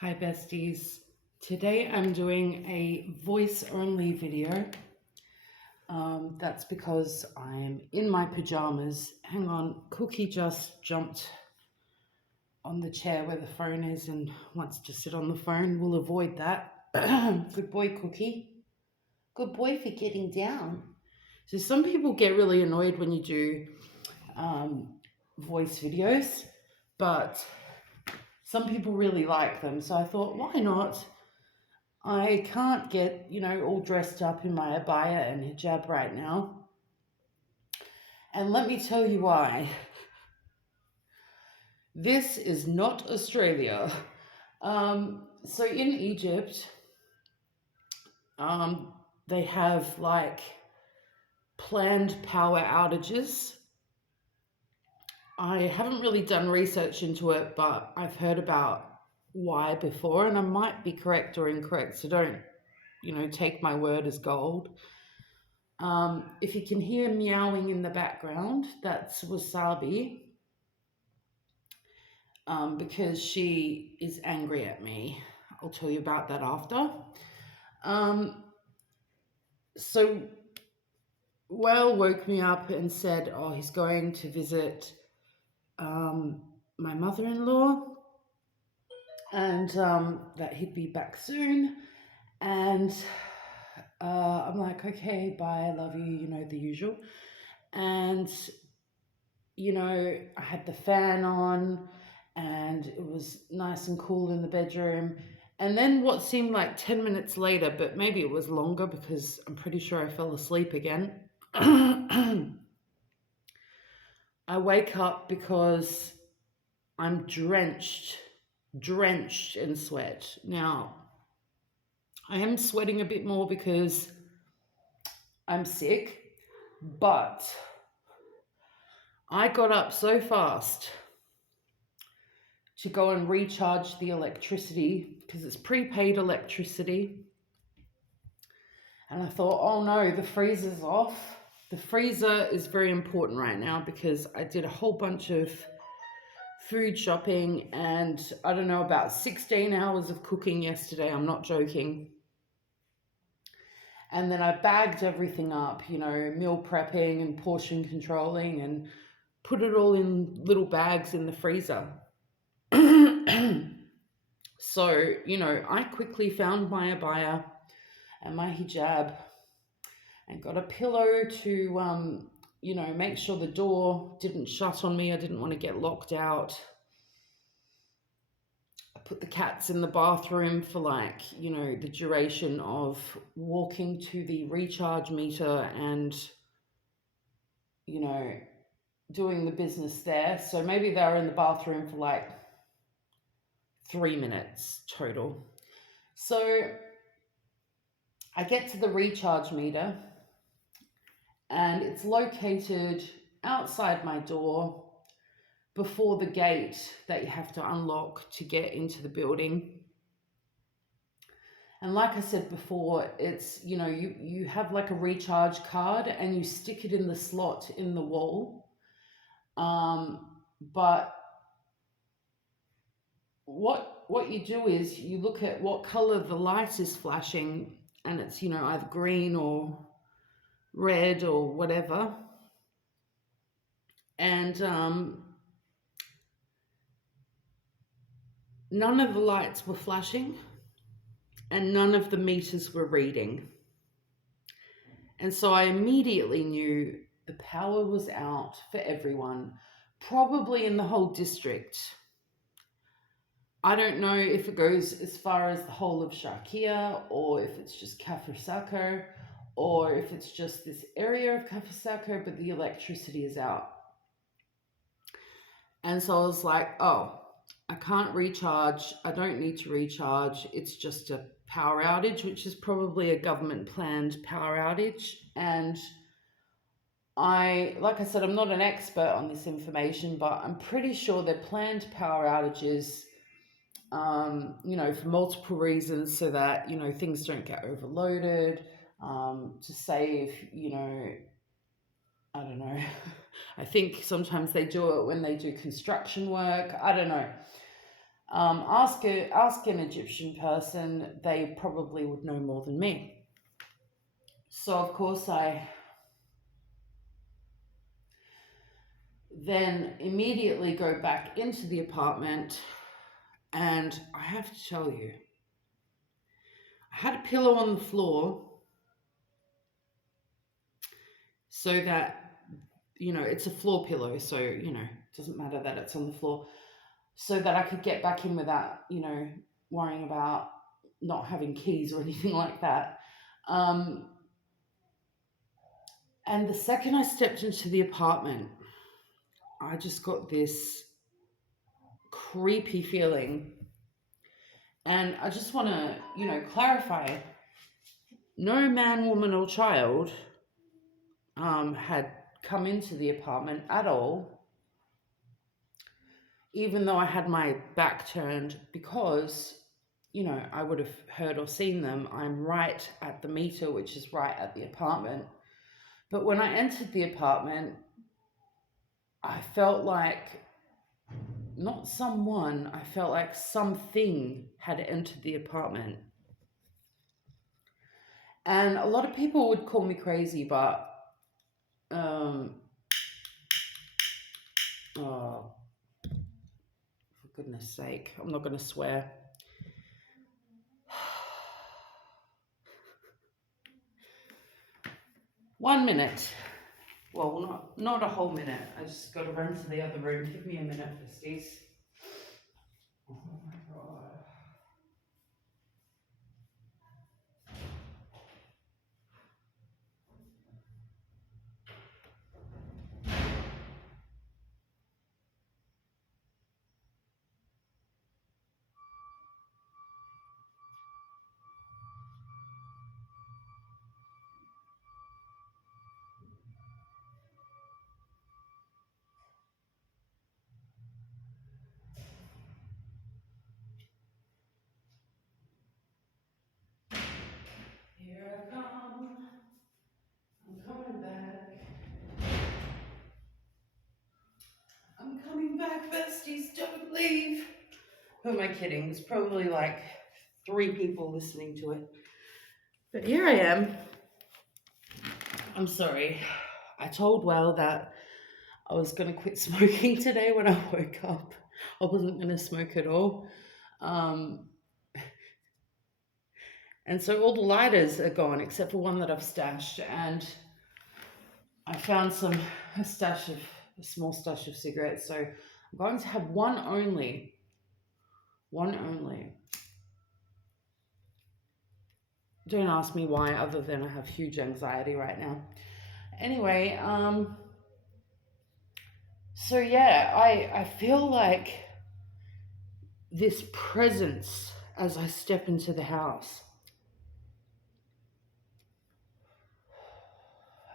Hi besties. Today I'm doing a voice only video. That's because I'm in my pajamas. Hang on, Cookie just jumped on the chair where the phone is and wants to sit on the phone. We'll avoid that. Good boy, Cookie. Good boy for getting down. So some people get really annoyed when you do voice videos, but some people really like them. So I thought, why not? I can't get, all dressed up in my abaya and hijab right now. And let me tell you why. This is not Australia. So in Egypt, they have like planned power outages. I haven't really done research into it, but I've heard about why before, and I might be correct or incorrect, so don't, take my word as gold. If you can hear meowing in the background, that's Wasabi, because she is angry at me. I'll tell you about that after. So Well woke me up and said, oh, he's going to visit my mother-in-law and that he'd be back soon. And I'm like, okay, bye, love you, the usual. And I had the fan on and it was nice and cool in the bedroom. And then what seemed like 10 minutes later, but maybe it was longer because I'm pretty sure I fell asleep again. I wake up because I'm drenched in sweat. Now, I am sweating a bit more because I'm sick, but I got up so fast to go and recharge the electricity because it's prepaid electricity. And I thought, oh no, the freezer's off. The freezer is very important right now because I did a whole bunch of food shopping and I don't know, about 16 hours of cooking yesterday. I'm not joking. And then I bagged everything up, meal prepping and portion controlling and put it all in little bags in the freezer. So, I quickly found my abaya and my hijab and got a pillow to, make sure the door didn't shut on me. I didn't want to get locked out. I put the cats in the bathroom for the duration of walking to the recharge meter and, doing the business there. So maybe they were in the bathroom for 3 minutes total. So I get to the recharge meter and it's located outside my door before the gate that you have to unlock to get into the building. And like I said before, it's, you have like a recharge card and you stick it in the slot in the wall. But what you do is you look at what color the light is flashing and it's, either green or red or whatever. And none of the lights were flashing and none of the meters were reading. And so I immediately knew the power was out for everyone, probably in the whole district. I don't know if it goes as far as the whole of Sharkia or if it's just Kafr or if it's just this area of Kafr, but the electricity is out. And so I was like, oh, I can't recharge. I don't need to recharge. It's just a power outage, which is probably a government planned power outage. And like I said, I'm not an expert on this information, but I'm pretty sure they're planned power outages, for multiple reasons so that, things don't get overloaded, to save, I don't know. I think sometimes they do it when they do construction work. I don't know. Ask an Egyptian person; they probably would know more than me. So of course I then immediately go back into the apartment, and I have to tell you, I had a pillow on the floor so that, it's a floor pillow, so, it doesn't matter that it's on the floor, so that I could get back in without, worrying about not having keys or anything like that. Um, and the second I stepped into the apartment, I just got this creepy feeling. And I just want to, clarify, no man, woman, or child had come into the apartment at all, even though I had my back turned, because, I would have heard or seen them. I'm right at the meter, which is right at the apartment. But when I entered the apartment, I felt like not someone, I felt like something had entered the apartment. And a lot of people would call me crazy, but um, oh, for goodness sake, I'm not going to swear. One minute. Well, not a whole minute. I just got to run to the other room. Give me a minute, besties. Oh my god. Here I come. I'm coming back. I'm coming back, besties. Don't leave. Who am I kidding? There's probably like 3 people listening to it. But here I am. I'm sorry. I told Well that I was going to quit smoking today when I woke up. I wasn't going to smoke at all. Um, and so all the lighters are gone except for one that I've stashed. And I found a small stash of cigarettes. So I'm going to have one only. One only. Don't ask me why, other than I have huge anxiety right now. Anyway, so yeah, I feel like this presence as I step into the house.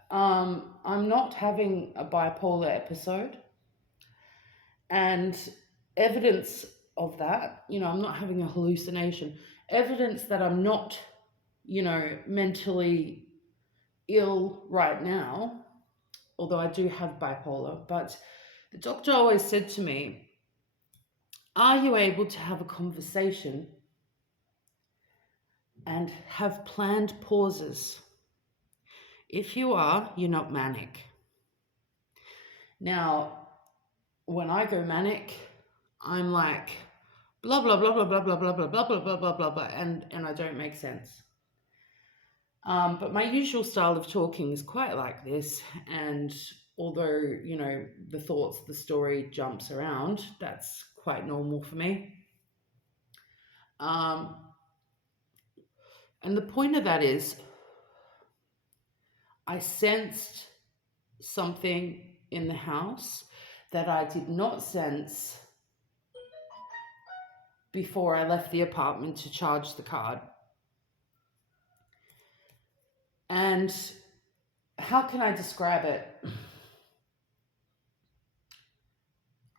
I'm not having a bipolar episode, and evidence of that, I'm not having a hallucination. Evidence that I'm not, mentally ill right now, although I do have bipolar. But the doctor always said to me, are you able to have a conversation and have planned pauses? If you are, you're not manic. Now, when I go manic, I'm like blah blah blah blah blah blah blah blah blah blah blah blah blah blah, and I don't make sense. But my usual style of talking is quite like this, and although the thoughts, the story jumps around, that's quite normal for me. Um, and the point of that is, I sensed something in the house that I did not sense before I left the apartment to charge the card. And how can I describe it?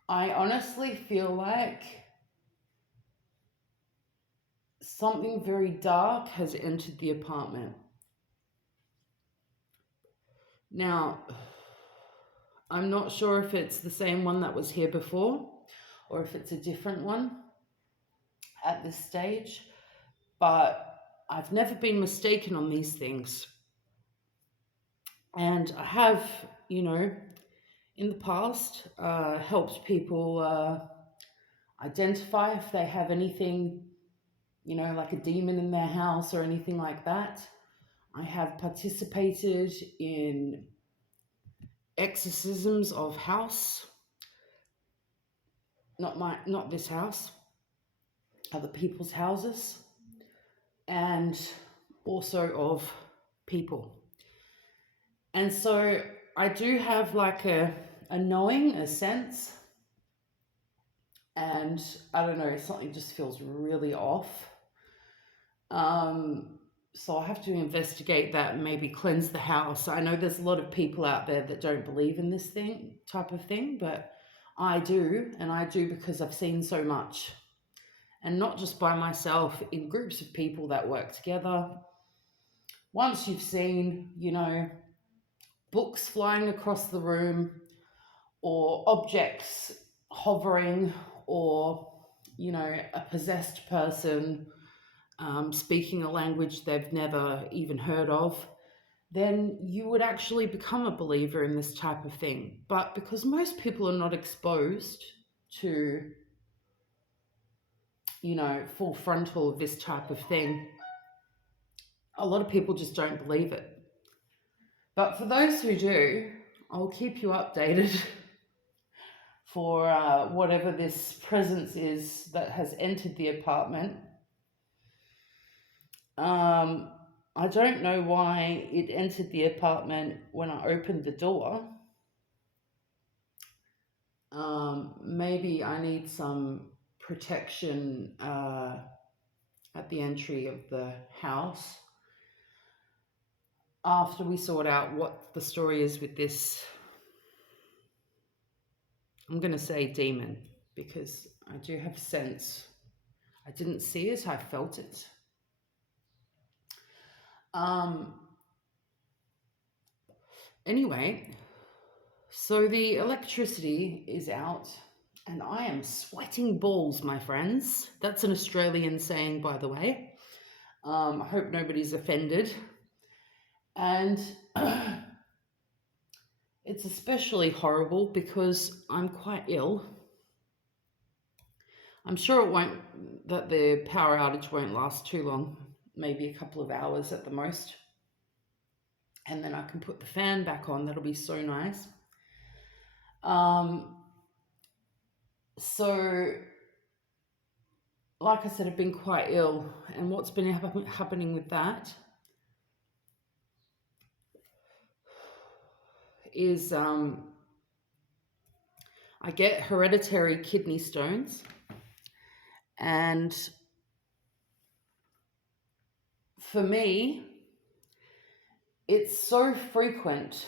I honestly feel like something very dark has entered the apartment. Now, I'm not sure if it's the same one that was here before or if it's a different one. at this stage, but I've never been mistaken on these things. And I have, you know, in the past, helped people identify if they have anything, you know, like a demon in their house or anything like that. I have participated in exorcisms of house, not this house, other people's houses, and also of people. And so I do have like a knowing, a sense, and I don't know, something just feels really off. Um, so I have to investigate that and maybe cleanse the house. I know there's a lot of people out there that don't believe in this thing type of thing, but I do, and I do because I've seen so much. And not just by myself, in groups of people that work together. Once you've seen, you know, books flying across the room, or objects hovering, or, you know, a possessed person speaking a language they've never even heard of, then you would actually become a believer in this type of thing. But because most people are not exposed to, you know, full frontal of this type of thing, a lot of people just don't believe it. But for those who do, I'll keep you updated for whatever this presence is that has entered the apartment. I don't know why it entered the apartment when I opened the door. Maybe I need some protection at the entry of the house after we sort out what the story is with this. I'm going to say demon because I do have a sense. I didn't see it, I felt it. Anyway, so the electricity is out and I am sweating balls, my friends. That's an Australian saying, by the way. I hope nobody's offended. And it's especially horrible because I'm quite ill. I'm sure that the power outage won't last too long, maybe a couple of hours at the most. And then I can put the fan back on. That'll be so nice. So, like I said, I've been quite ill. And what's been happening with that is I get hereditary kidney stones. And for me, it's so frequent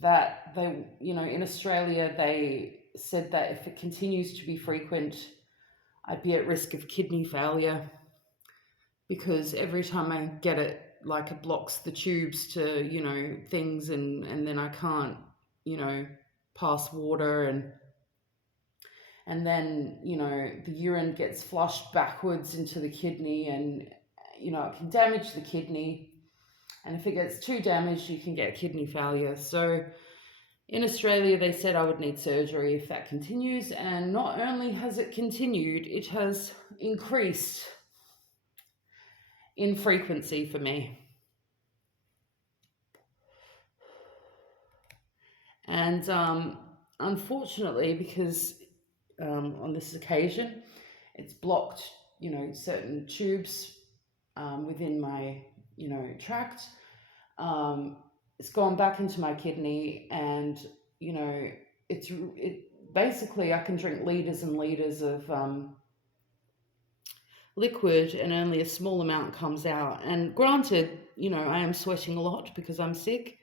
that they, you know, in Australia, they said that if it continues to be frequent, I'd be at risk of kidney failure because every time I get it, like it blocks the tubes to, you know, things and then I can't, you know, pass water and then, you know, the urine gets flushed backwards into the kidney and, you know, it can damage the kidney. And if it gets too damaged, you can get kidney failure. So in Australia, they said I would need surgery if that continues. And not only has it continued, it has increased in frequency for me. And unfortunately, because on this occasion, it's blocked, you know, certain tubes within my, you know, tract. It's gone back into my kidney, and you know, it basically I can drink liters and liters of liquid, and only a small amount comes out. And granted, you know, I am sweating a lot because I'm sick,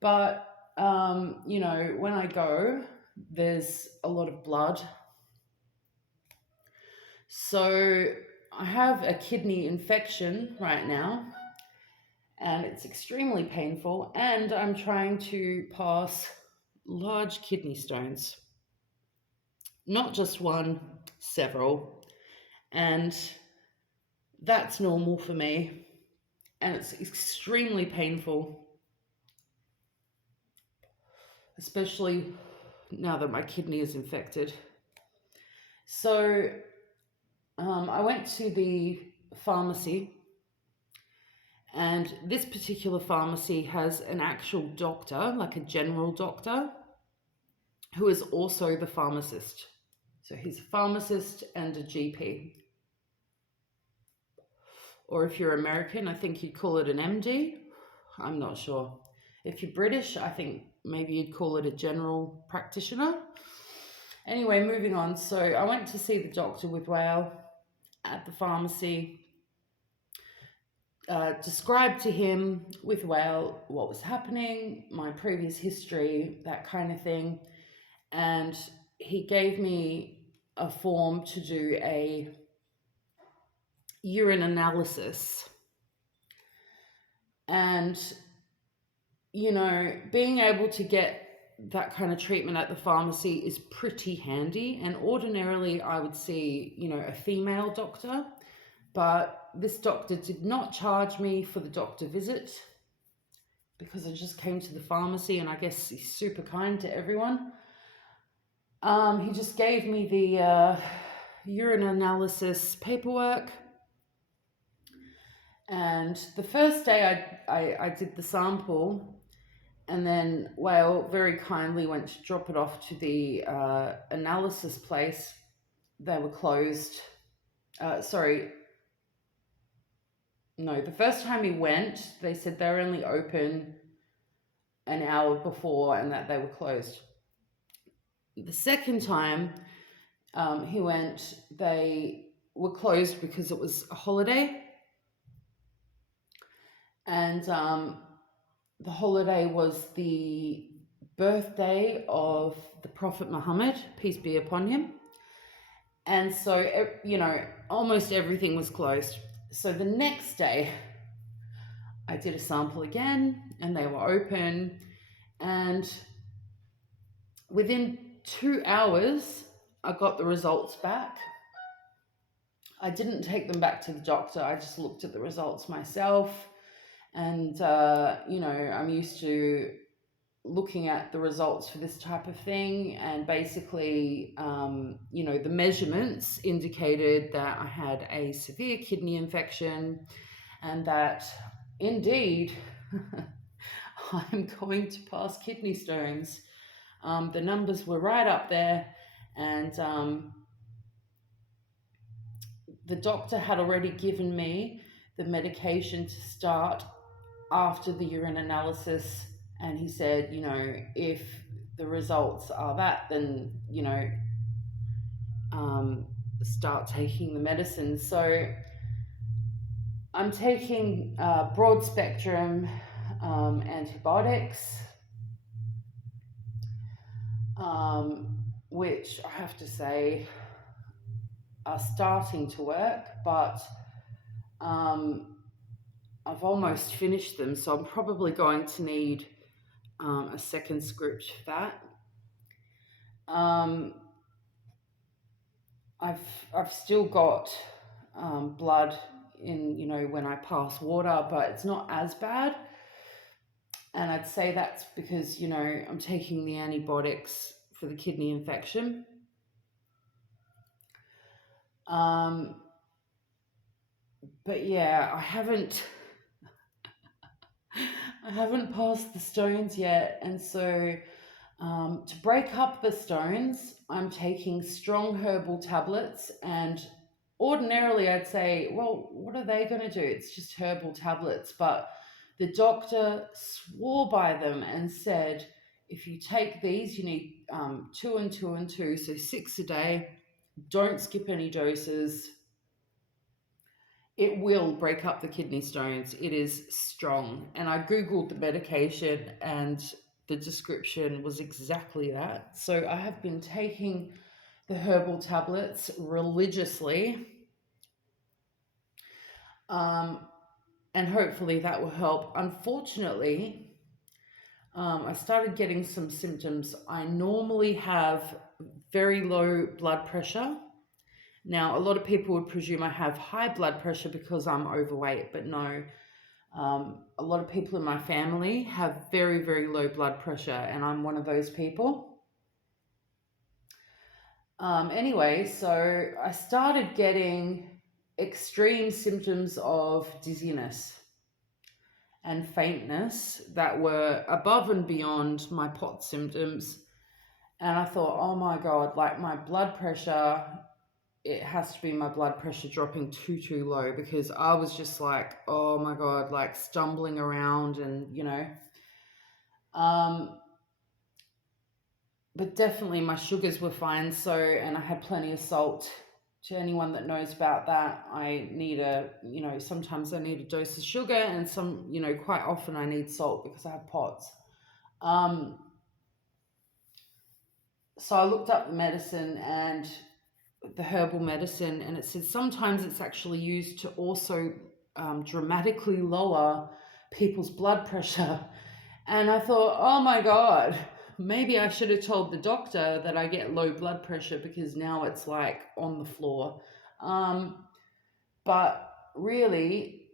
but you know, when I go, there's a lot of blood. So I have a kidney infection right now, and it's extremely painful, and I'm trying to pass large kidney stones. Not just one, several. And That's normal for me, and it's extremely painful, especially now that my kidney is infected. So I went to the pharmacy, and this particular pharmacy has an actual doctor, like a general doctor, who is also the pharmacist. So he's a pharmacist and a GP. Or if you're American, I think you'd call it an MD. I'm not sure. If you're British, I think maybe you'd call it a general practitioner. Anyway, moving on. So I went to see the doctor with Whale at the pharmacy, described to him with Whale what was happening, my previous history, that kind of thing. And he gave me a form to do a urine analysis. And, being able to get that kind of treatment at the pharmacy is pretty handy. And ordinarily, I would see, a female doctor, but this doctor did not charge me for the doctor visit because I just came to the pharmacy, and I guess he's super kind to everyone. He just gave me the urine analysis paperwork. And the first day I did the sample, and then Whale very kindly went to drop it off to the analysis place. They were closed. Sorry. No, the first time he went, they said they were only open an hour before and that they were closed. The second time he went, they were closed because it was a holiday. And the holiday was the birthday of the Prophet Muhammad, peace be upon him. And so, almost everything was closed. So the next day, I did a sample again, and they were open. And within 2 hours, I got the results back. I didn't take them back to the doctor. I just looked at the results myself. And, I'm used to looking at the results for this type of thing. And basically, the measurements indicated that I had a severe kidney infection and that indeed I'm going to pass kidney stones. The numbers were right up there, and the doctor had already given me the medication to start after the urine analysis, and he said, if the results are that, then, start taking the medicine. So I'm taking broad spectrum antibiotics, which I have to say are starting to work, but I've almost finished them, so I'm probably going to need a second script for that. I've still got blood in, when I pass water, but it's not as bad. And I'd say that's because, I'm taking the antibiotics for the kidney infection. But yeah, I haven't passed the stones yet, and so to break up the stones, I'm taking strong herbal tablets. And ordinarily I'd say, well, what are they going to do? It's just herbal tablets. But the doctor swore by them and said, if you take these, you need 2 and 2 and 2, so 6 a day. Don't skip any doses. It will break up the kidney stones. It is strong. And I Googled the medication, and the description was exactly that. So I have been taking the herbal tablets religiously. And hopefully that will help. Unfortunately, I started getting some symptoms. I normally have very low blood pressure, Now, a lot of people would presume I have high blood pressure because I'm overweight, but no. A lot of people in my family have very, very low blood pressure, and I'm one of those people. Anyway, so I started getting extreme symptoms of dizziness and faintness that were above and beyond my pot symptoms. And I thought, oh my God, like my blood pressure, it has to be my blood pressure dropping too low, because I was just like, oh my God, like stumbling around and, um, but definitely my sugars were fine. So, and I had plenty of salt. To anyone that knows about that, I need sometimes I need a dose of sugar, and quite often I need salt because I have POTS. Um, so I looked up the medicine and the herbal medicine, and it said sometimes it's actually used to also dramatically lower people's blood pressure. And I thought, oh my God, maybe I should have told the doctor that I get low blood pressure, because now it's like on the floor. But really,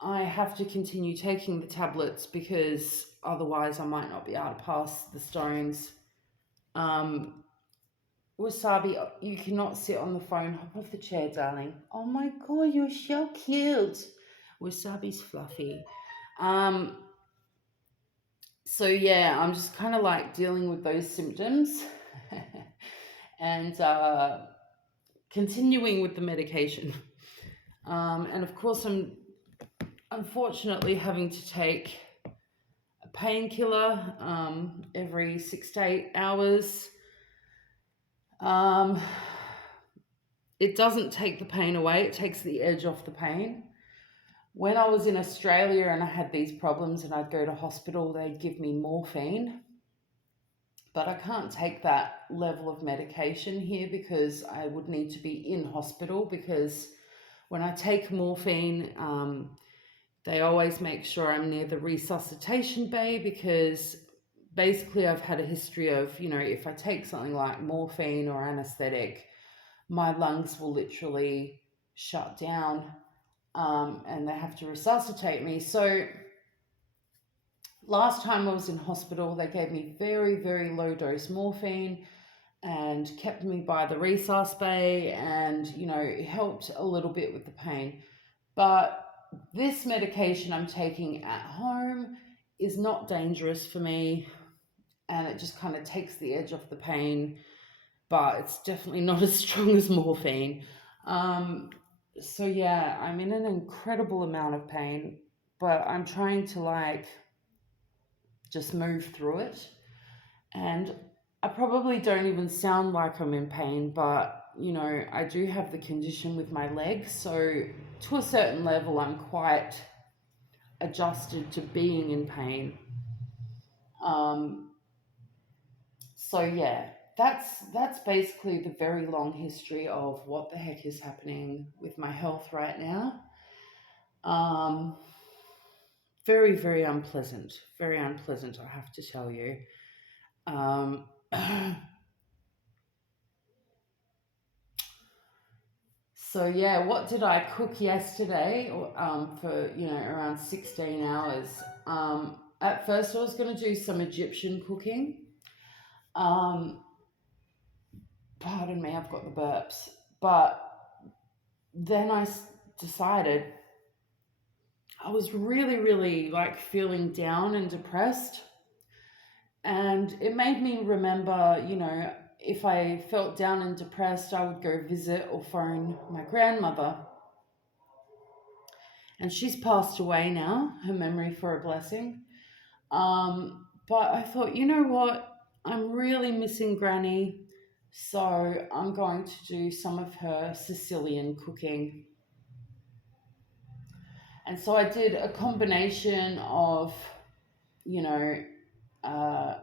I have to continue taking the tablets because otherwise I might not be able to pass the stones. Um, Wasabi, you cannot sit on the phone. Hop off the chair, darling. Oh my God, you're so cute. Wasabi's fluffy. Um, so yeah, I'm just kind of like dealing with those symptoms and continuing with the medication. And of course, I'm unfortunately having to take a painkiller every 6 to 8 hours. Um, it doesn't take the pain away, it takes the edge off the pain. When I was in Australia and I had these problems and I'd go to hospital, they'd give me morphine. But I can't take that level of medication here because I would need to be in hospital, because when I take morphine, they always make sure I'm near the resuscitation bay, because basically I've had a history of, if I take something like morphine or anesthetic, my lungs will literally shut down, and they have to resuscitate me. So last time I was in hospital, they gave me very, very low dose morphine and kept me by the resus bay, and it helped a little bit with the pain. But this medication I'm taking at home is not dangerous for me, and it just kind of takes the edge off the pain, but it's definitely not as strong as morphine. So yeah, I'm in an incredible amount of pain, but I'm trying to just move through it. And I probably don't even sound like I'm in pain, but I do have the condition with my legs. So to a certain level, I'm quite adjusted to being in pain. Um, so yeah, that's basically the very long history of what the heck is happening with my health right now. Um, very, very unpleasant. Very unpleasant, I have to tell you. Um, So yeah, what did I cook yesterday? For around 16 hours. At first, I was going to do some Egyptian cooking. Um, Pardon me, I've got the burps. But then decided I was really, really like feeling down and depressed, and it made me remember, if I felt down and depressed, I would go visit or phone my grandmother. And she's passed away now, her memory for a blessing. But I thought, you know what? I'm really missing Granny, so I'm going to do some of her Sicilian cooking. And so I did a combination of, you know, uh,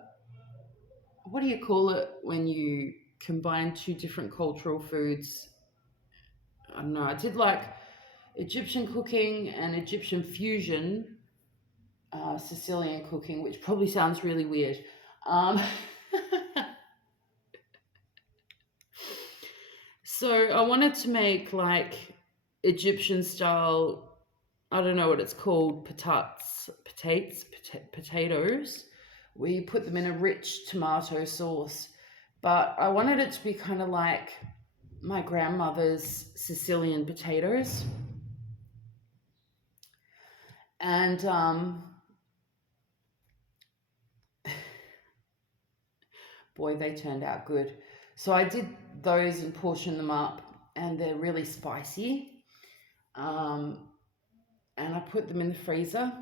what do you call it when you combine two different cultural foods? I don't know. I did like Egyptian cooking and Egyptian fusion, Sicilian cooking, which probably sounds really weird. So I wanted to make like Egyptian style. I don't know what it's called. Potatoes. We put them in a rich tomato sauce, but I wanted it to be kind of like my grandmother's Sicilian potatoes, and boy, they turned out good. So I did those and portioned them up, and they're really spicy. Um, and I put them in the freezer.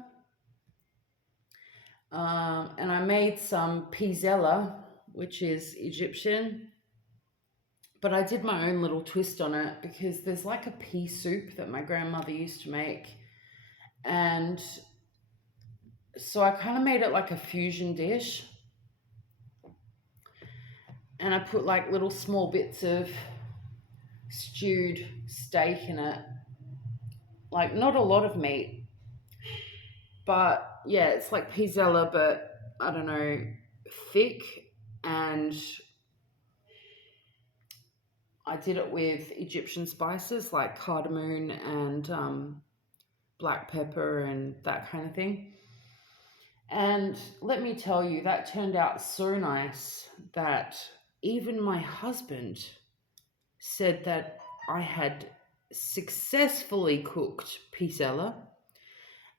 And I made some pizzella, which is Egyptian, but I did my own little twist on it because there's like a pea soup that my grandmother used to make. And so I kind of made it like a fusion dish. And I put like little small bits of stewed steak in it. Like, not a lot of meat, but yeah, it's like pizzella, but I don't know, thick. And I did it with Egyptian spices like cardamom and black pepper and that kind of thing. And let me tell you, that turned out so nice that even my husband said that I had successfully cooked pizzella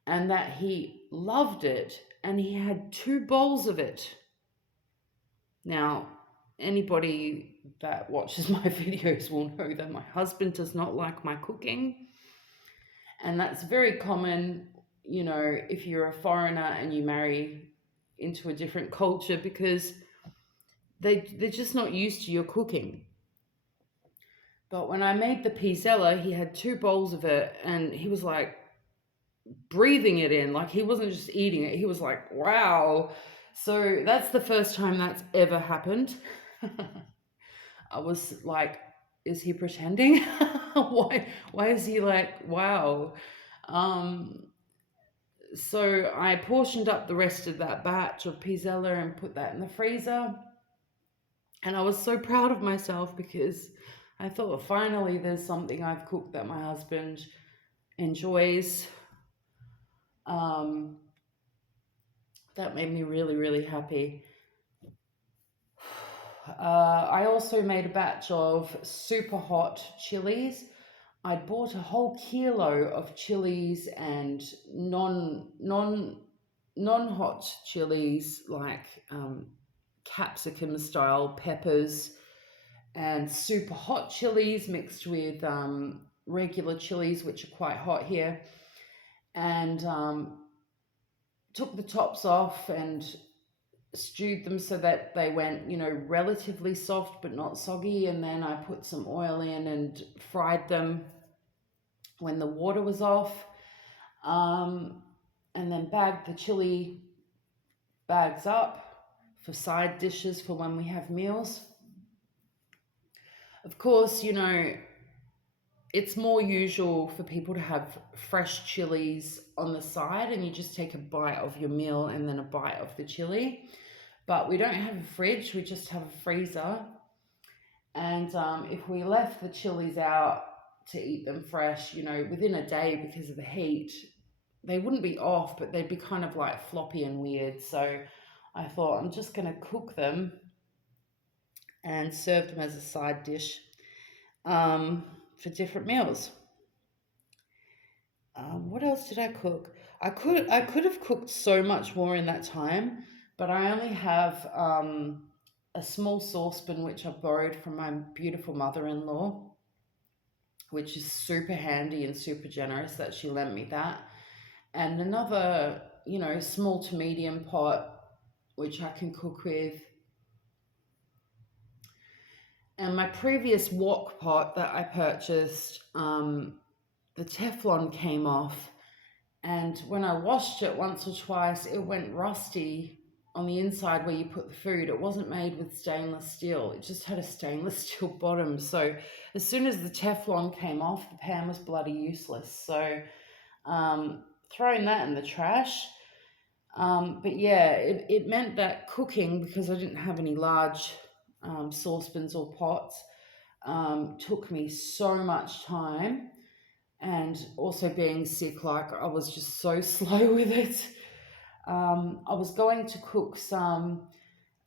and that he loved it and he had 2 bowls of it. Now, anybody that watches my videos will know that my husband does not like my cooking. And that's very common, if you're a foreigner and you marry into a different culture because they're just not used to your cooking. But when I made the pizzella, he had 2 bowls of it and he was like breathing it in. Like he wasn't just eating it, he was like, wow. So that's the first time that's ever happened. I was like, is he pretending? Why is he like, wow? Um, so I portioned up the rest of that batch of pizzella and put that in the freezer. And I was so proud of myself because I thought, well, finally there's something I've cooked that my husband enjoys. Um, that made me really, really happy. I also made a batch of super hot chilies. I'd bought a whole kilo of chilies and non hot chilies like capsicum style peppers and super hot chilies mixed with regular chilies, which are quite hot here, and took the tops off and stewed them so that they went, relatively soft but not soggy. And then I put some oil in and fried them when the water was off. Um, and then bagged the chili bags up for side dishes for when we have meals. Of course, it's more usual for people to have fresh chilies on the side and you just take a bite of your meal and then a bite of the chili. But we don't have a fridge, we just have a freezer. And if we left the chilies out to eat them fresh, within a day because of the heat, they wouldn't be off, but they'd be kind of like floppy and weird. So I thought I'm just going to cook them and serve them as a side dish for different meals. What else did I cook? I could have cooked so much more in that time, but I only have a small saucepan which I borrowed from my beautiful mother-in-law, which is super handy and super generous that she lent me that, and another, small to medium pot which I can cook with. And my previous wok pot that I purchased, the Teflon came off. And when I washed it once or twice, it went rusty on the inside where you put the food. It wasn't made with stainless steel, it just had a stainless steel bottom. So as soon as the Teflon came off, the pan was bloody useless. So throwing that in the trash. But yeah, it meant that cooking, because I didn't have any large saucepans or pots, took me so much time, and also being sick, like I was just so slow with it. I was going to cook some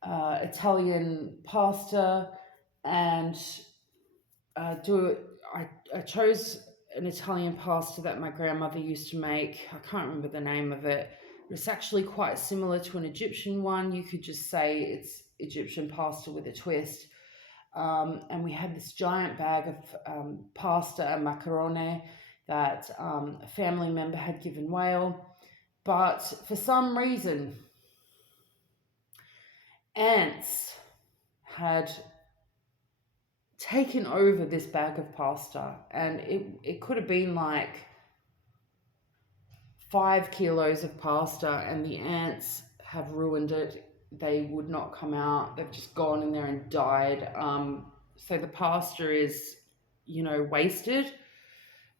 Italian pasta and do it. I chose an Italian pasta that my grandmother used to make. I can't remember the name of it. It's actually quite similar to an Egyptian one. You could just say it's Egyptian pasta with a twist. And we had this giant bag of pasta and macaroni that a family member had given Whale. But for some reason, ants had taken over this bag of pasta, and it could have been like 5 kilos of pasta, and the ants have ruined it. They would not come out. They've just gone in there and died. So the pasta is, wasted.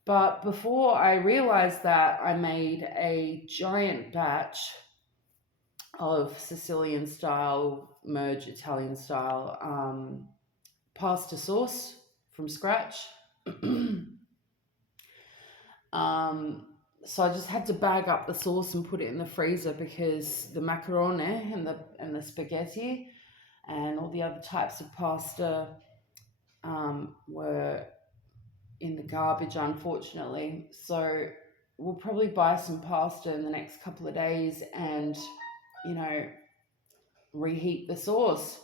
But before I realized that, I made a giant batch of Sicilian style, merge Italian style pasta sauce from scratch. So I just had to bag up the sauce and put it in the freezer because the macaroni and the spaghetti and all the other types of pasta were in the garbage, unfortunately. So we'll probably buy some pasta in the next couple of days and, reheat the sauce.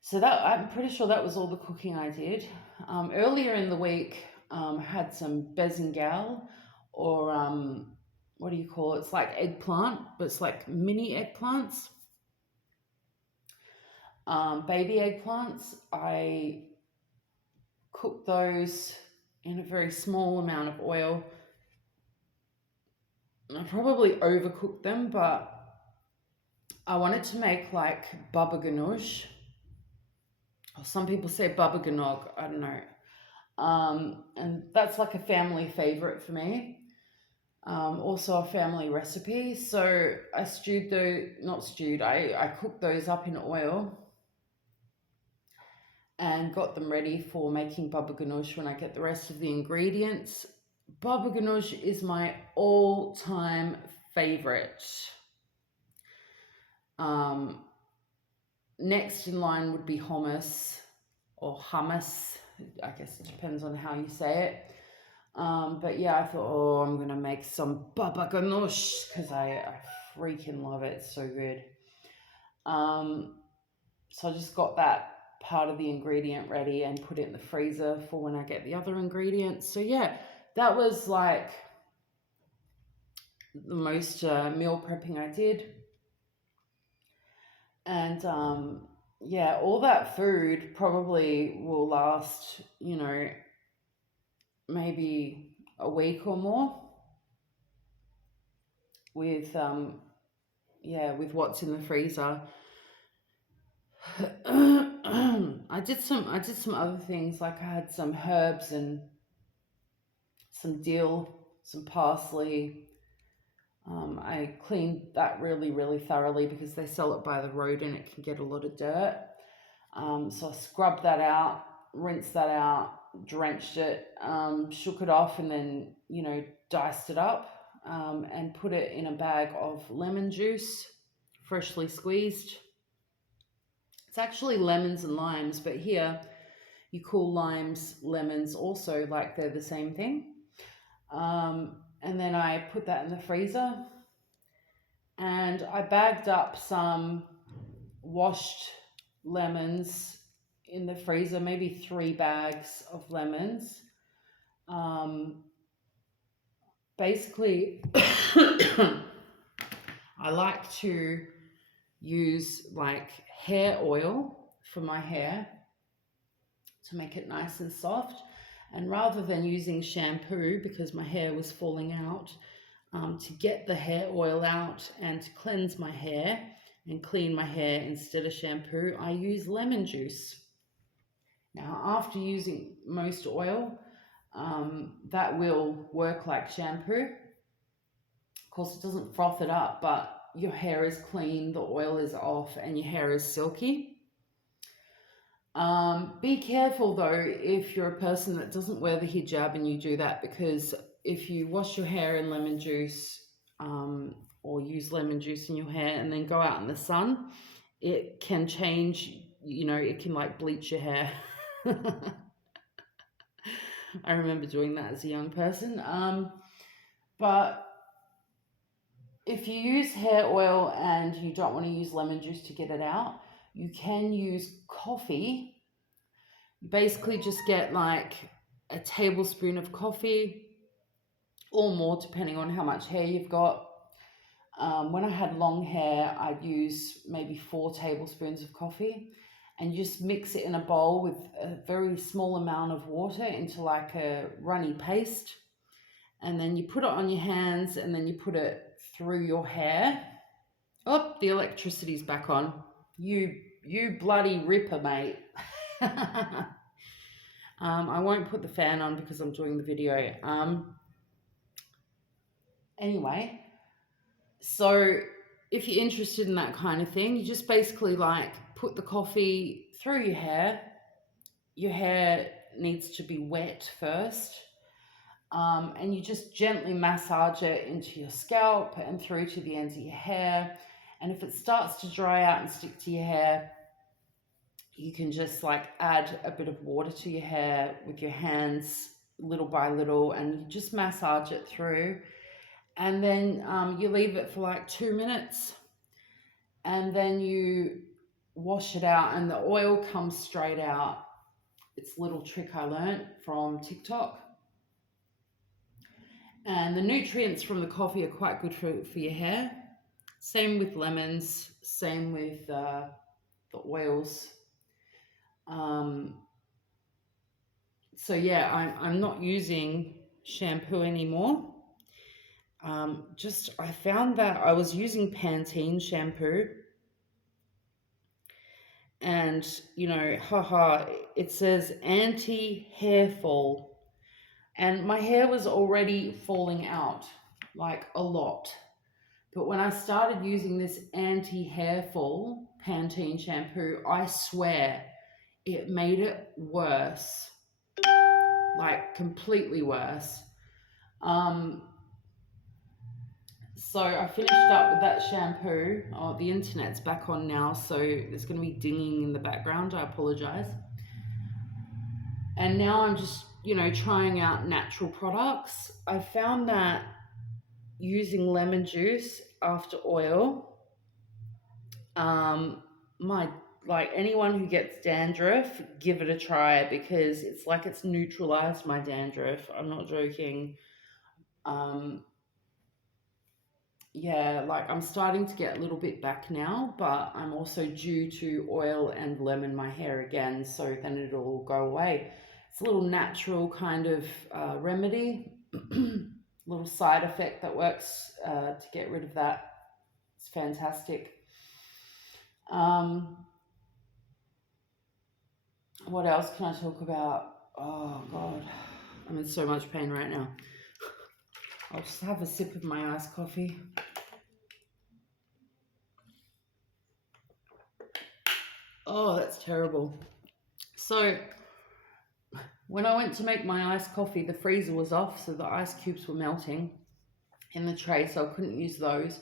So that, I'm pretty sure that was all the cooking I did. Earlier in the week, had some bezengal, or what do you call it? It's like eggplant, but it's like mini eggplants, baby eggplants. I cooked those in a very small amount of oil. I probably overcooked them, but I wanted to make like baba ganoush. Or some people say baba ganog, I don't know. And that's like a family favorite for me. Also a family recipe. So I stewed those, not stewed, I cooked those up in oil and got them ready for making baba ganoush when I get the rest of the ingredients. Baba ganoush is my all-time favorite. Next in line would be hummus or hummus. I guess it depends on how you say it. But yeah, I thought, I'm going to make some baba ganoush because I freaking love it. It's so good. So I just got that part of the ingredient ready and put it in the freezer for when I get the other ingredients. So yeah, that was like the most meal prepping I did. And yeah, all that food probably will last, maybe a week or more with with what's in the freezer. I did some other things, like I had some herbs and some dill, some parsley. I cleaned that really, really thoroughly because they sell it by the road and it can get a lot of dirt. So I scrubbed that out, rinsed that out, drenched it, shook it off, and then, diced it up, and put it in a bag of lemon juice, freshly squeezed. It's actually lemons and limes, but here you call limes lemons also, like they're the same thing. And then I put that in the freezer, and I bagged up some washed lemons in the freezer, maybe 3 bags of lemons. Basically, I like to use like hair oil for my hair to make it nice and soft. And rather than using shampoo, because my hair was falling out, to get the hair oil out and to cleanse my hair and clean my hair instead of shampoo, I use lemon juice. Now, after using most oil, that will work like shampoo. Of course, it doesn't froth it up, but your hair is clean, the oil is off, and your hair is silky. Be careful though if you're a person that doesn't wear the hijab and you do that, because if you wash your hair in lemon juice, or use lemon juice in your hair and then go out in the sun, it can change, it can like bleach your hair. I remember doing that as a young person. But if you use hair oil and you don't want to use lemon juice to get it out, you can use coffee. You basically just get like a tablespoon of coffee or more, depending on how much hair you've got. When I had long hair, I'd use maybe 4 tablespoons of coffee, and you just mix it in a bowl with a very small amount of water into like a runny paste. And then you put it on your hands and then you put it through your hair. Oh, the electricity's back on. You bloody ripper, mate. I won't put the fan on because I'm doing the video. Anyway, so if you're interested in that kind of thing, you just basically like put the coffee through your hair. Your hair needs to be wet first. And you just gently massage it into your scalp and through to the ends of your hair. And if it starts to dry out and stick to your hair, you can just like add a bit of water to your hair with your hands little by little, and you just massage it through. And then you leave it for like 2 minutes, and then you wash it out and the oil comes straight out. It's a little trick I learned from TikTok. And the nutrients from the coffee are quite good for your hair. Same with lemons, same with the oils. So yeah, I'm not using shampoo anymore. I found that I was using Pantene shampoo, and haha, it says anti-hair fall, and my hair was already falling out like a lot. But when I started using this anti-hair fall Pantene shampoo, I swear it made it worse, like completely worse. So I finished up with that shampoo. Oh, the internet's back on now, so there's going to be dinging in the background. I apologize. And now I'm just, trying out natural products. I found that using lemon juice after oil, like anyone who gets dandruff, give it a try, because it's like it's neutralized my dandruff. I'm not joking. Yeah, like I'm starting to get a little bit back now, but I'm also due to oil and lemon my hair again, so then it'll all go away. It's a little natural kind of remedy, little side effect that works to get rid of that. It's fantastic. What else can I talk about? Oh God, I'm in so much pain right now. I'll just have a sip of my iced coffee. Oh, that's terrible. So when I went to make my iced coffee, the freezer was off, so the ice cubes were melting in the tray, so I couldn't use those.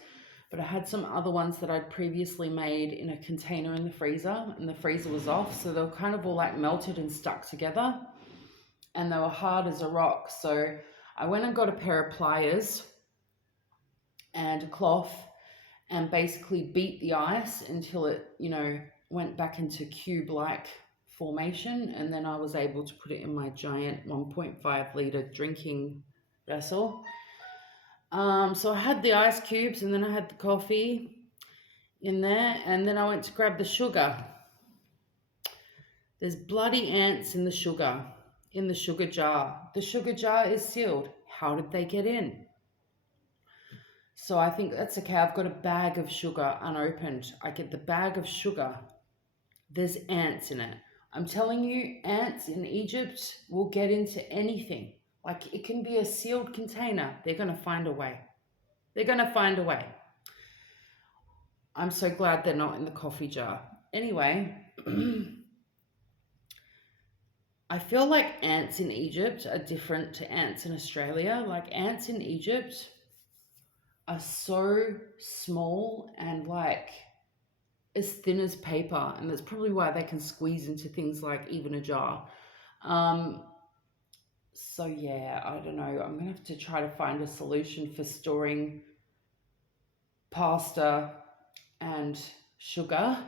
But I had some other ones that I'd previously made in a container in the freezer, and the freezer was off, so they were kind of all like melted and stuck together, and they were hard as a rock. So I went and got a pair of pliers and a cloth and basically beat the ice until it, went back into cube-like formation, and then I was able to put it in my giant 1.5 liter drinking vessel. So I had the ice cubes, and then I had the coffee in there, and then I went to grab the sugar. There's bloody ants in the sugar jar. The sugar jar is sealed. How did they get in? So I think that's okay. I've got a bag of sugar unopened. I get the bag of sugar. There's ants in it. I'm telling you, ants in Egypt will get into anything. Like, it can be a sealed container. They're going to find a way. They're going to find a way. I'm so glad they're not in the coffee jar. Anyway, I feel like ants in Egypt are different to ants in Australia. Like ants in Egypt are so small and like as thin as paper, and that's probably why they can squeeze into things like even a jar. Um, so yeah, I don't know. I'm gonna have to try to find a solution for storing pasta and sugar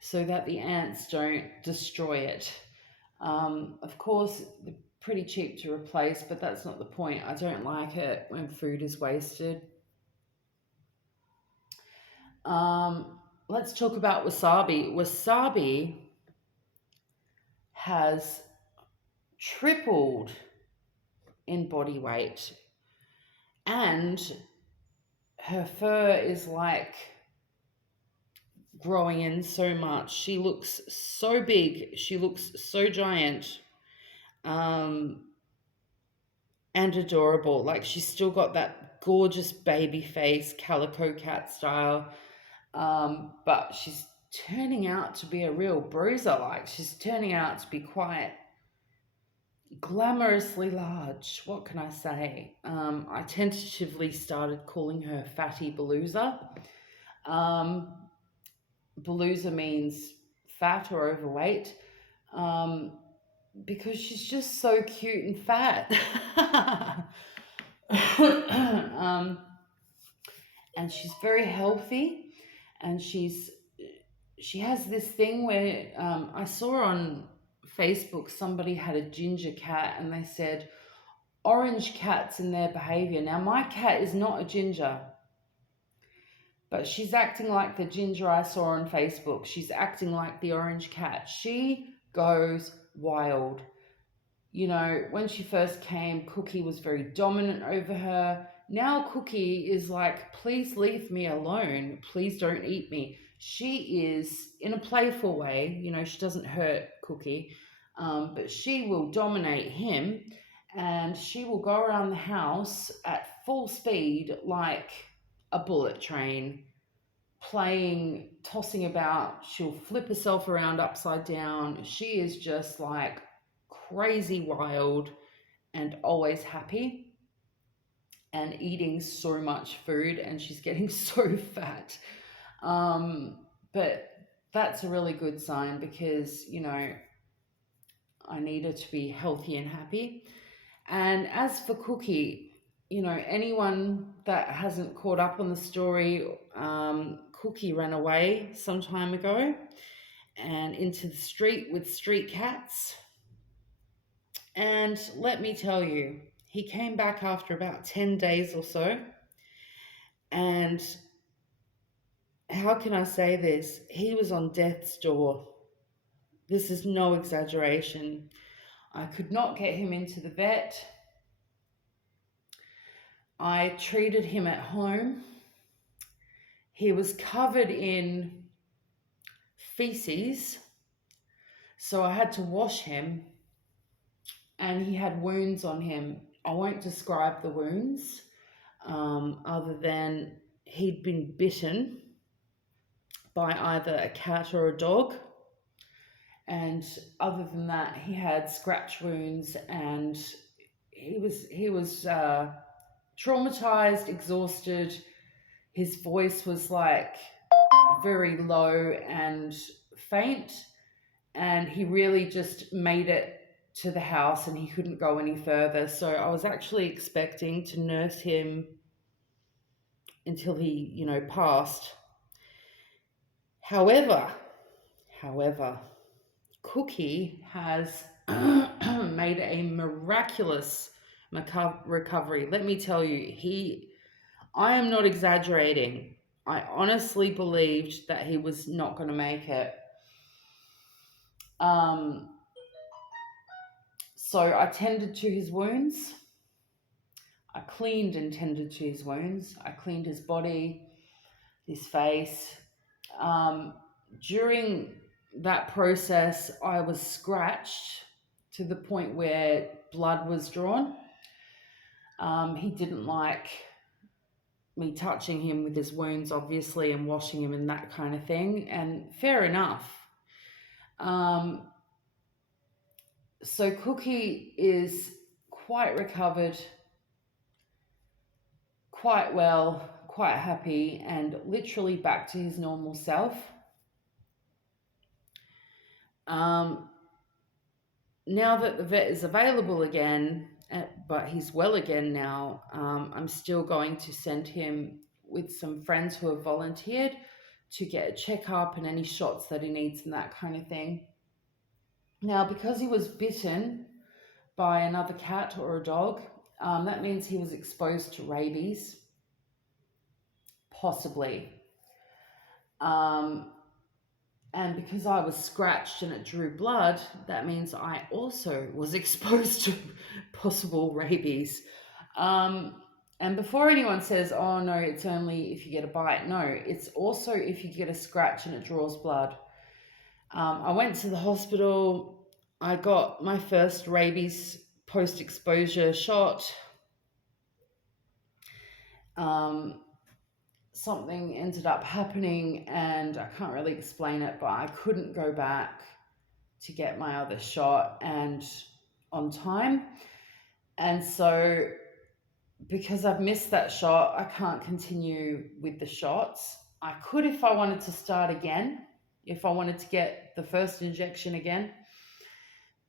so that the ants don't destroy it. Of course, they're pretty cheap to replace, but that's not the point. I don't like it when food is wasted. Let's talk about wasabi. Wasabi has tripled in body weight, and her fur is like growing in so much. She looks so big, she looks so giant, um, and adorable. Like she's still got that gorgeous baby face, calico cat style, but she's turning out to be a real bruiser. Like she's turning out to be quite glamorously large. What can I say? I tentatively started calling her Fatty Belusa. Um, Belusa means fat or overweight, um, because she's just so cute and fat. um, and she's very healthy, and she has this thing where I saw on Facebook somebody had a ginger cat, and they said orange cats in their behavior. Now my cat is not a ginger, but she's acting like the ginger I saw on Facebook. She's acting like the orange cat. She goes wild. You know, when she first came, Cookie was very dominant over her. Now Cookie is like, please leave me alone. Please don't eat me. She is in a playful way. You know, she doesn't hurt Cookie, but she will dominate him, and she will go around the house at full speed like a bullet train, playing, tossing about. She'll flip herself around upside down. She is just like crazy wild and always happy and eating so much food, and she's getting so fat. Um, but that's a really good sign because, you know, I need her to be healthy and happy. And as for Cookie, you know, anyone that hasn't caught up on the story, Cookie ran away some time ago and into the street with street cats. And let me tell you, he came back after about 10 days or so. And how can I say this? He was on death's door. This is no exaggeration. I could not get him into the vet. I treated him at home. He was covered in feces, so I had to wash him, and he had wounds on him. I won't describe the wounds, other than he'd been bitten by either a cat or a dog. And other than that, he had scratch wounds, and he was traumatized, exhausted. His voice was like very low and faint, and he really just made it to the house, and he couldn't go any further. So I was actually expecting to nurse him until he, you know, passed. However, however, Cookie has made a miraculous recovery. Let me tell you, I am not exaggerating. I honestly believed that he was not going to make it. Um, so I tended to his wounds. I cleaned and tended to his wounds. I cleaned his body, his face. Um, During that process, I was scratched to the point where blood was drawn. He didn't like me touching him with his wounds, obviously, and washing him and that kind of thing. And fair enough. Um, So Cookie is quite recovered, quite well, quite happy, and literally back to his normal self. Um, Now that the vet is available again, but he's well again now, I'm still going to send him with some friends who have volunteered to get a checkup and any shots that he needs and that kind of thing. Now, because he was bitten by another cat or a dog, that means he was exposed to rabies, possibly. Um, and because I was scratched and it drew blood, that means I also was exposed to possible rabies. Um, and before anyone says, oh no, it's only if you get a bite, no, it's also if you get a scratch and it draws blood. I went to the hospital, I got my first rabies post exposure shot. Um, Something ended up happening and I can't really explain it, but I couldn't go back to get my other shot and on time. And so because I've missed that shot, I can't continue with the shots. I could if I wanted to start again, if I wanted to get the first injection again.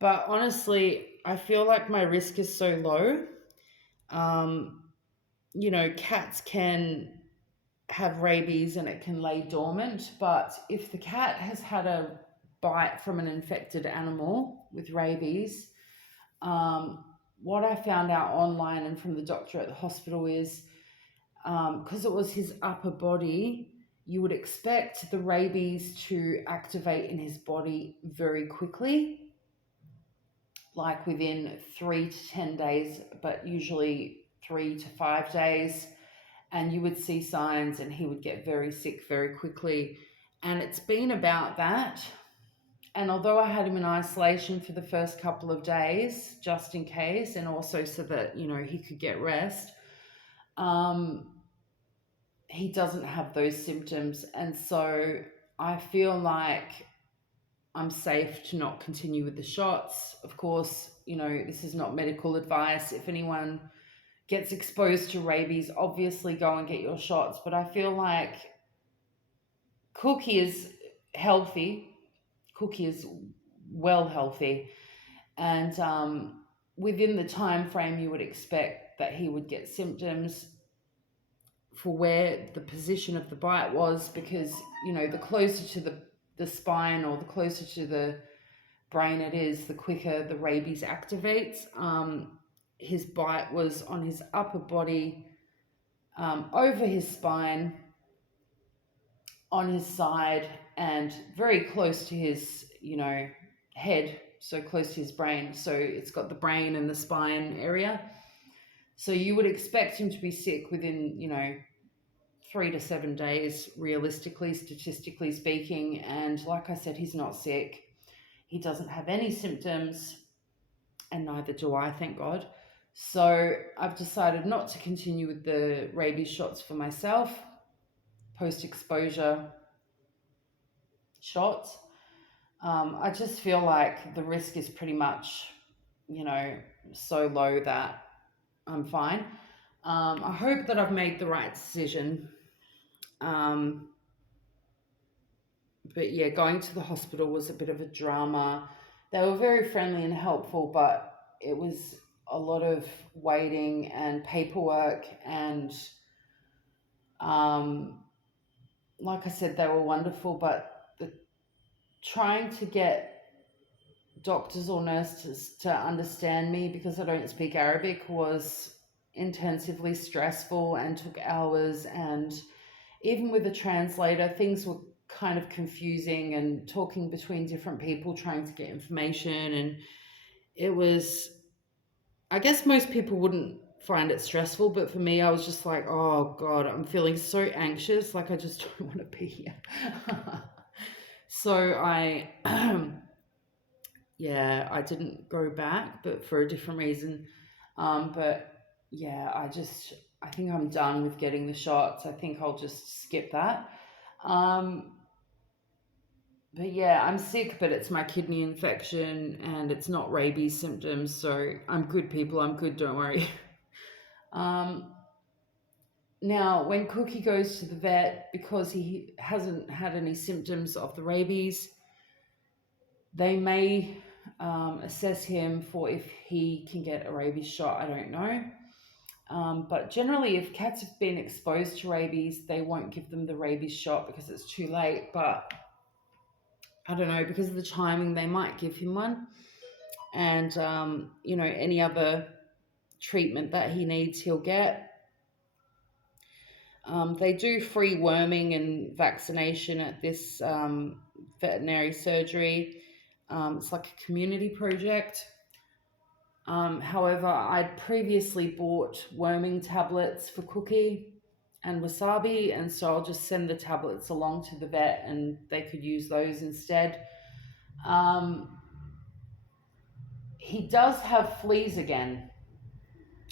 But honestly, I feel like my risk is so low. Um, Cats can have rabies and it can lay dormant, but if the cat has had a bite from an infected animal with rabies, um, what I found out online and from the doctor at the hospital is because it was his upper body, you would expect the rabies to activate in his body very quickly, like within 3 to 10 days, but usually 3 to 5 days. And you would see signs, and he would get very sick very quickly. And it's been about that. And although I had him in isolation for the first couple of days, just in case, and also so that, he could get rest, um, he doesn't have those symptoms. And so I feel like I'm safe to not continue with the shots. Of course, this is not medical advice. If anyone gets exposed to rabies, obviously go and get your shots. But I feel like Cookie is healthy. Cookie is well healthy. And within the time frame you would expect that he would get symptoms for where the position of the bite was, because the closer to the spine or the closer to the brain it is, the quicker the rabies activates. His bite was on his upper body, over his spine, on his side, and very close to his head, so close to his brain. So it's got the brain and the spine area. So you would expect him to be sick within 3 to 7 days, realistically, statistically speaking. And like I said, he's not sick. He doesn't have any symptoms, and neither do I, thank God. So I've decided not to continue with the rabies shots for myself, post-exposure shots. I just feel like the risk is pretty much, so low that I'm fine. I hope that I've made the right decision. Um, but yeah, going to the hospital was a bit of a drama. They were very friendly and helpful, but it was a lot of waiting and paperwork. And like I said, they were wonderful, but trying to get doctors or nurses to understand me, because I don't speak Arabic, was intensively stressful and took hours. And even with a translator, things were kind of confusing and talking between different people trying to get information. And it was, I guess most people wouldn't find it stressful, but for me, I was just like, oh God, I'm feeling so anxious. Like, I just don't want to be here. So yeah, I didn't go back, but for a different reason. But yeah, I think I'm done with getting the shots. I think I'll just skip that. Um, But yeah, I'm sick, but it's my kidney infection and it's not rabies symptoms. So I'm good, people. I'm good. Don't worry. Um, Now, when Cookie goes to the vet, because he hasn't had any symptoms of the rabies, they may assess him for if he can get a rabies shot. I don't know. But generally, if cats have been exposed to rabies, they won't give them the rabies shot because it's too late. But I don't know, because of the timing, they might give him one. And, any other treatment that he needs, he'll get. They do free worming and vaccination at this veterinary surgery. It's like a community project. However, I'd previously bought worming tablets for Cookie and Wasabi, and so I'll just send the tablets along to the vet and they could use those instead. Um, he does have fleas again.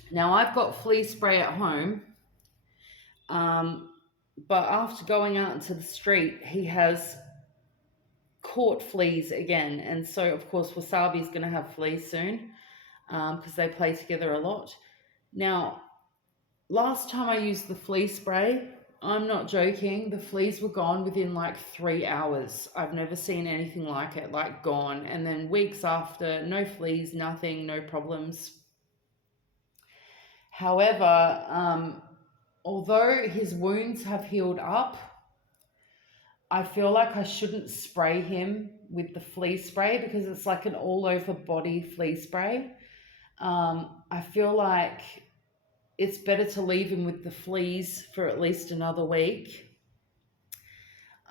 Now, I've got flea spray at home, um, but after going out into the street, he has caught fleas again. And so, of course, Wasabi's going to have fleas soon because they play together a lot. Now, last time I used the flea spray, I'm not joking, the fleas were gone within like 3 hours. I've never seen anything like it, like gone. And then weeks after, no fleas, nothing, no problems. However, although his wounds have healed up, I feel like I shouldn't spray him with the flea spray because it's like an all over body flea spray. I feel like it's better to leave him with the fleas for at least another week.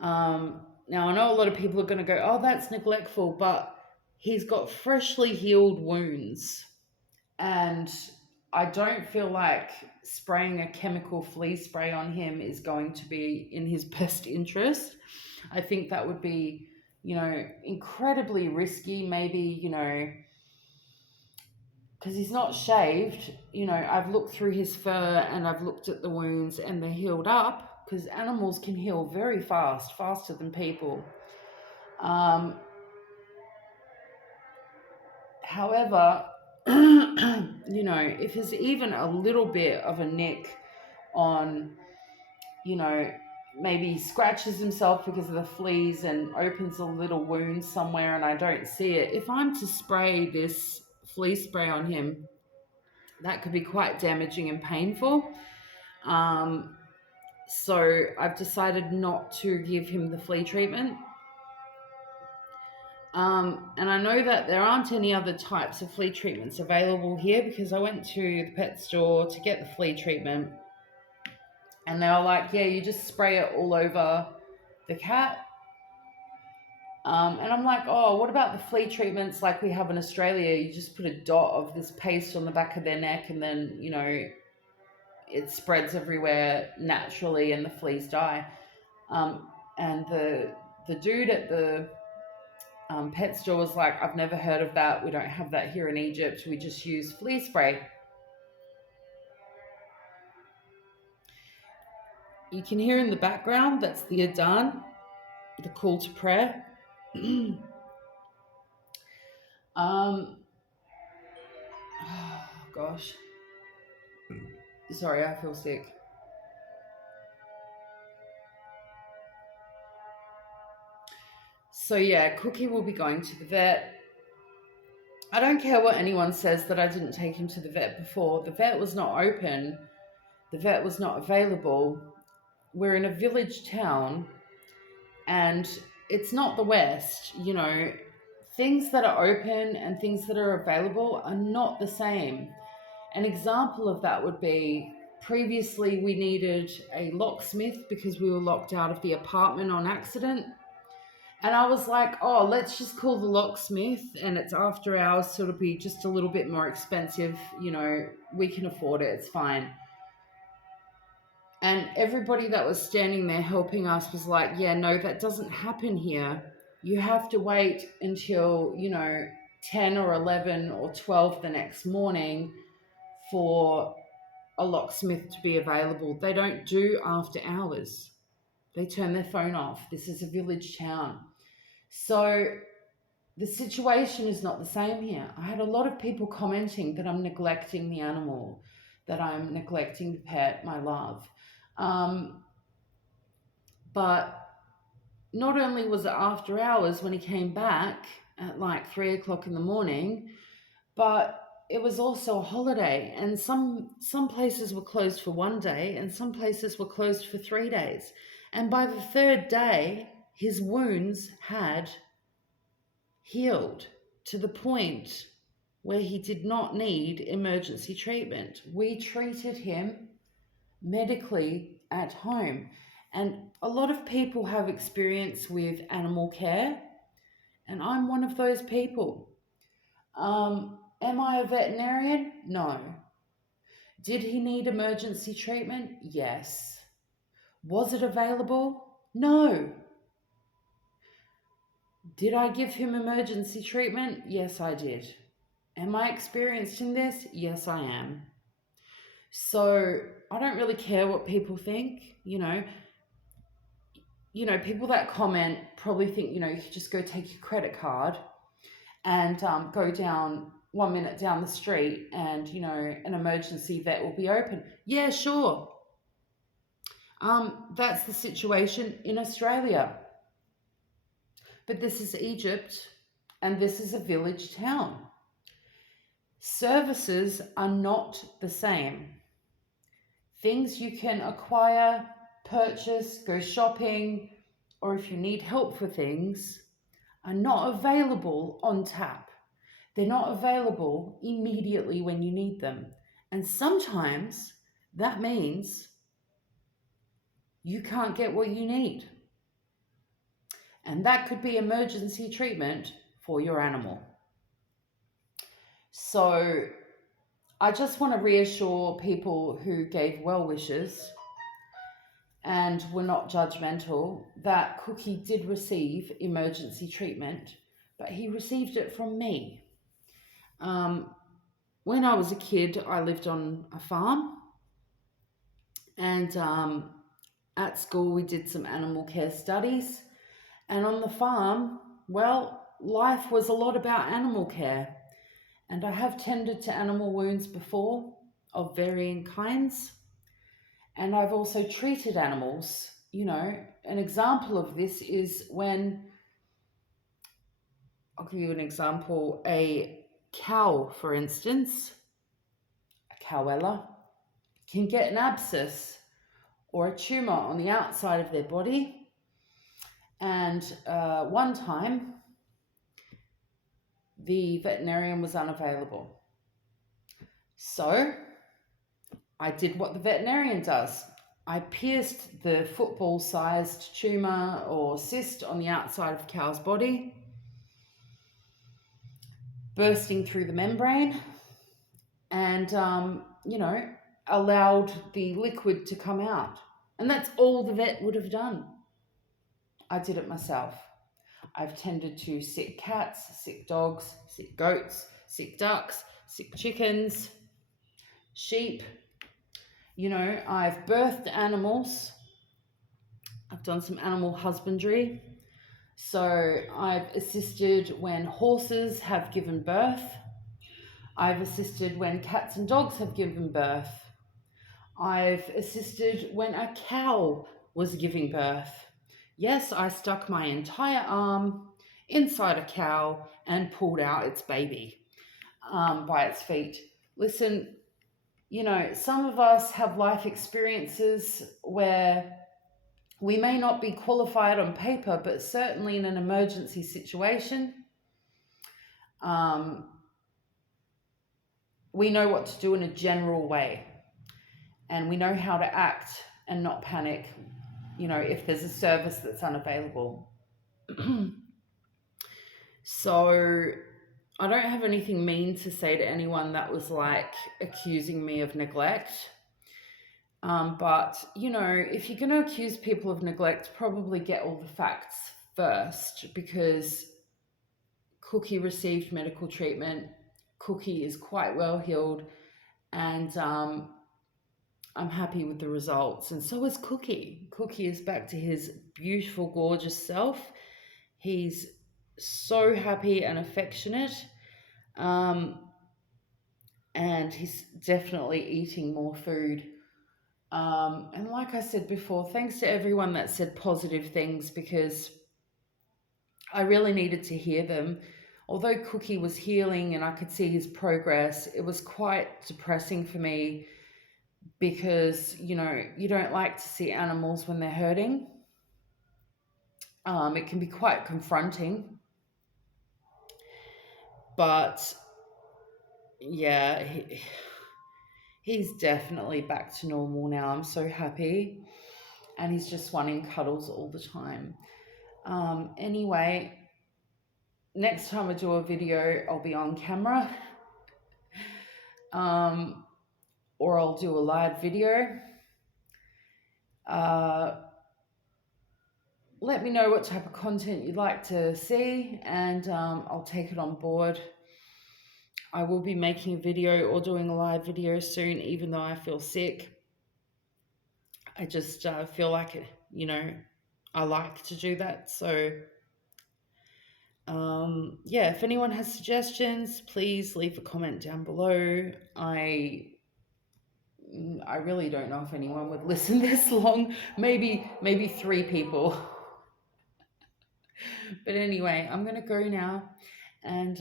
Now, I know a lot of people are going to go, oh, that's neglectful, but he's got freshly healed wounds. And I don't feel like spraying a chemical flea spray on him is going to be in his best interest. I think that would be, incredibly risky. Maybe, because he's not shaved, I've looked through his fur and I've looked at the wounds and they're healed up because animals can heal very fast, faster than people. However, if there's even a little bit of a nick on, maybe he scratches himself because of the fleas and opens a little wound somewhere and I don't see it, if I'm to spray this flea spray on him, that could be quite damaging and painful. So I've decided not to give him the flea treatment. And I know that there aren't any other types of flea treatments available here because I went to the pet store to get the flea treatment and they were like, yeah, you just spray it all over the cat. And I'm like, oh, what about the flea treatments like we have in Australia? You just put a dot of this paste on the back of their neck and then, it spreads everywhere naturally and the fleas die. And the dude at the pet store was like, I've never heard of that. We don't have that here in Egypt. We just use flea spray. You can hear in the background, that's the Adhan, the call to prayer. Oh gosh. Sorry, I feel sick. So yeah, Cookie will be going to the vet. I don't care what anyone says that I didn't take him to the vet before. The vet was not open. The vet was not available. We're in a village town and it's not the West, things that are open and things that are available are not the same. An example of that would be previously we needed a locksmith because we were locked out of the apartment on accident. And I was like, oh, let's just call the locksmith and it's after hours, so it'll be just a little bit more expensive. We can afford it, it's fine. And everybody that was standing there helping us was like, yeah, no, that doesn't happen here. You have to wait until, 10 or 11 or 12 the next morning for a locksmith to be available. They don't do after hours. They turn their phone off. This is a village town. So the situation is not the same here. I had a lot of people commenting that I'm neglecting the animal, that I'm neglecting the pet, my love. Um, but not only was it after hours when he came back at like 3 o'clock in the morning, but it was also a holiday, and some places were closed for 1 day, and some places were closed for 3 days. And by the third day, his wounds had healed to the point where he did not need emergency treatment. We treated him medically at home. And a lot of people have experience with animal care, and I'm one of those people. Am I a veterinarian? No. Did he need emergency treatment? Yes. Was it available? No. Did I give him emergency treatment? Yes, I did. Am I experienced in this? Yes, I am. So I don't really care what people think. People that comment probably think, you could just go take your credit card and go down 1 minute down the street and, an emergency vet will be open. Yeah, sure. That's the situation in Australia. But this is Egypt and this is a village town. Services are not the same. Things you can acquire, purchase, go shopping, or if you need help for things, are not available on tap. They're not available immediately when you need them. And sometimes that means you can't get what you need. And that could be emergency treatment for your animal. So I just want to reassure people who gave well wishes and were not judgmental that Cookie did receive emergency treatment, but he received it from me. When I was a kid, I lived on a farm, and at school we did some animal care studies. And on the farm, well, life was a lot about animal care. And I have tended to animal wounds before of varying kinds. And I've also treated animals. An example of this is when, I'll give you an example, a cow, for instance, a cowella, can get an abscess or a tumor on the outside of their body. And one time, the veterinarian was unavailable. So I did what the veterinarian does. I pierced the football-sized tumor or cyst on the outside of the cow's body, bursting through the membrane, and, allowed the liquid to come out. And that's all the vet would have done. I did it myself. I've tended to sick cats, sick dogs, sick goats, sick ducks, sick chickens, sheep. I've birthed animals. I've done some animal husbandry. So I've assisted when horses have given birth. I've assisted when cats and dogs have given birth. I've assisted when a cow was giving birth. Yes, I stuck my entire arm inside a cow and pulled out its baby by its feet. Listen, some of us have life experiences where we may not be qualified on paper, but certainly in an emergency situation, we know what to do in a general way, and we know how to act and not panic, if there's a service that's unavailable. So I don't have anything mean to say to anyone that was like accusing me of neglect. But, if you're going to accuse people of neglect, probably get all the facts first, because Cookie received medical treatment. Cookie is quite well healed, and I'm happy with the results. And so is Cookie. Cookie is back to his beautiful, gorgeous self. He's so happy and affectionate. Um, and he's definitely eating more food. And like I said before, thanks to everyone that said positive things because I really needed to hear them. Although Cookie was healing and I could see his progress, it was quite depressing for me because, you don't like to see animals when they're hurting. It can be quite confronting, but yeah, he's definitely back to normal now. I'm so happy. And he's just wanting cuddles all the time. Anyway, next time I do a video, I'll be on camera, um, or I'll do a live video. Uh, Let me know what type of content you'd like to see, and I'll take it on board. I will be making a video or doing a live video soon, even though I feel sick. I just feel like it, I like to do that. So, yeah, if anyone has suggestions, please leave a comment down below. I really don't know if anyone would listen this long. Maybe three people. But anyway, I'm gonna go now. And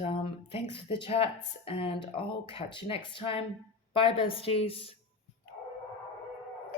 thanks for the chats, and I'll catch you next time. Bye, besties.